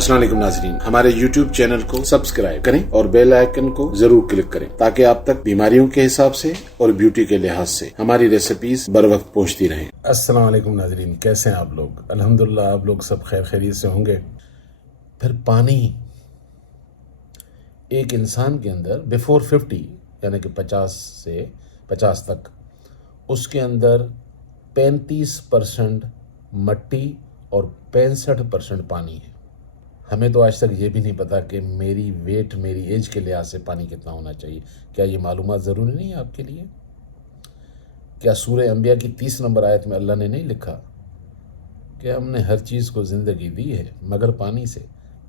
अस्सलाम वालेकुम नाज़रीन, हमारे YouTube चैनल को सब्सक्राइब करें और बेल आइकन को जरूर क्लिक करें ताकि आप तक बीमारियों के हिसाब से और ब्यूटी के लिहाज से हमारी रेसिपीज बर वक्त पहुंचती रहें। अस्सलाम वालेकुम नाज़रीन, कैसे हैं आप लोग? अल्हम्दुलिल्लाह आप लोग सब खैर खैरियत से होंगे। फिर पानी एक इंसान के अंदर बिफोर 50 यानी कि 50 से 50 तक उसके अंदर 35% मट्टी और 65% पानी है। हमें तो आज तक ये भी नहीं पता कि मेरी वेट मेरी एज के लिहाज से पानी कितना होना चाहिए। क्या ये मालूमात ज़रूरी नहीं है आपके लिए? क्या सूरह अंबिया की 30 नंबर आयत में अल्लाह ने नहीं लिखा कि हमने हर चीज़ को ज़िंदगी दी है मगर पानी से?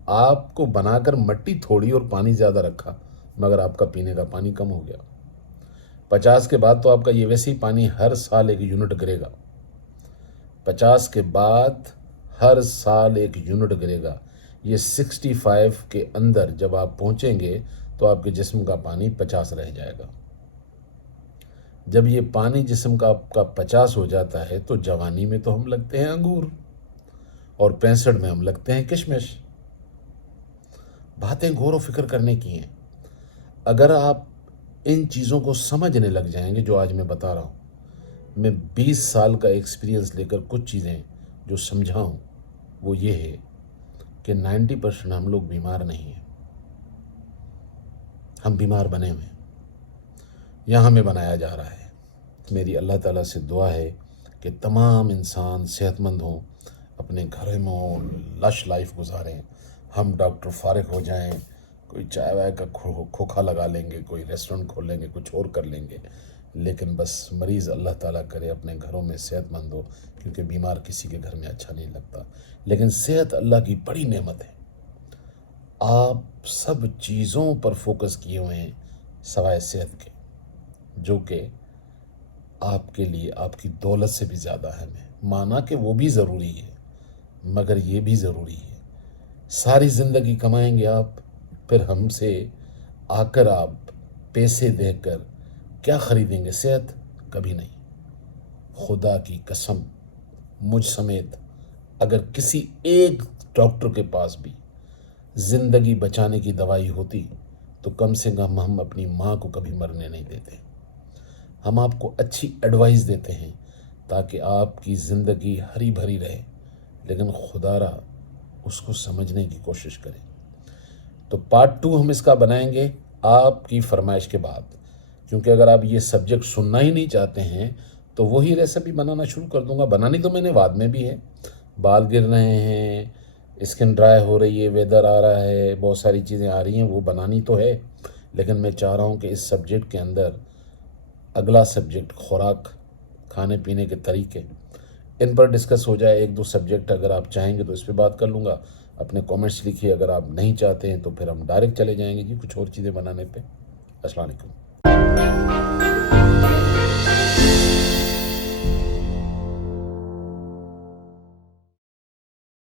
आपको बनाकर मट्टी थोड़ी और पानी ज़्यादा रखा मगर आपका पीने का पानी कम हो गया। 50 के बाद तो आपका ये वैसे ही पानी हर साल 1 यूनिट गिरेगा। 50 के बाद हर साल 1 यूनिट गिरेगा। ये 65 के अंदर जब आप पहुंचेंगे तो आपके जिस्म का पानी 50 रह जाएगा। जब ये पानी जिस्म का आपका 50 हो जाता है तो जवानी में तो हम लगते हैं अंगूर और 65 में हम लगते हैं किशमिश। बातें गौर व फिक्र करने की हैं। अगर आप इन चीज़ों को समझने लग जाएंगे जो आज मैं बता रहा हूँ, मैं 20 साल का एक्सपीरियंस लेकर कुछ चीज़ें जो समझा हूँ वो ये है कि 90% हम लोग बीमार नहीं हैं, हम बीमार बने हुए हैं या हमें बनाया जा रहा है। मेरी अल्लाह ताला से दुआ है कि तमाम इंसान सेहतमंद हों, अपने घरों में लश लाइफ गुजारें, हम डॉक्टर फारिग हो जाएं, कोई चाय वाय का खोखा लगा लेंगे, कोई रेस्टोरेंट खोल लेंगे, कुछ और कर लेंगे, लेकिन बस मरीज़ अल्लाह ताला करे अपने घरों में सेहतमंद हो, क्योंकि बीमार किसी के घर में अच्छा नहीं लगता। लेकिन सेहत अल्लाह की बड़ी नेमत है। आप सब चीज़ों पर फोकस किए हुए हैं सवाए सेहत के, जो कि आपके लिए आपकी दौलत से भी ज़्यादा अहम है। माना कि वो भी ज़रूरी है मगर ये भी ज़रूरी है। सारी ज़िंदगी कमाएंगे आप, फिर हमसे आकर आप पैसे देकर क्या ख़रीदेंगे? सेहत? कभी नहीं। खुदा की कसम, मुझ समेत अगर किसी एक डॉक्टर के पास भी ज़िंदगी बचाने की दवाई होती तो कम से कम हम अपनी माँ को कभी मरने नहीं देते। हम आपको अच्छी एडवाइस देते हैं ताकि आपकी ज़िंदगी हरी भरी रहे, लेकिन खुदारा उसको समझने की कोशिश करें। तो पार्ट 2 हम इसका बनाएंगे आपकी फरमाइश के बाद, क्योंकि अगर आप ये सब्जेक्ट सुनना ही नहीं चाहते हैं तो वही रेसिपी बनाना शुरू कर दूंगा। बनानी तो मैंने बाद में भी है। बाल गिर रहे हैं, स्किन ड्राई हो रही है, वेदर आ रहा है, बहुत सारी चीज़ें आ रही हैं, वो बनानी तो है, लेकिन मैं चाह रहा हूँ कि इस सब्जेक्ट के अंदर अगला सब्जेक्ट खुराक, खाने पीने के तरीके, इन पर डिस्कस हो जाए। 1-2 सब्जेक्ट अगर आप चाहेंगे तो इस पर बात कर लूँगा। अपने कमेंट्स लिखिए। अगर आप नहीं चाहते हैं तो फिर हम डायरेक्ट चले जाएंगे जी कुछ और चीज़ें बनाने पे। अस्सलाम वालेकुम।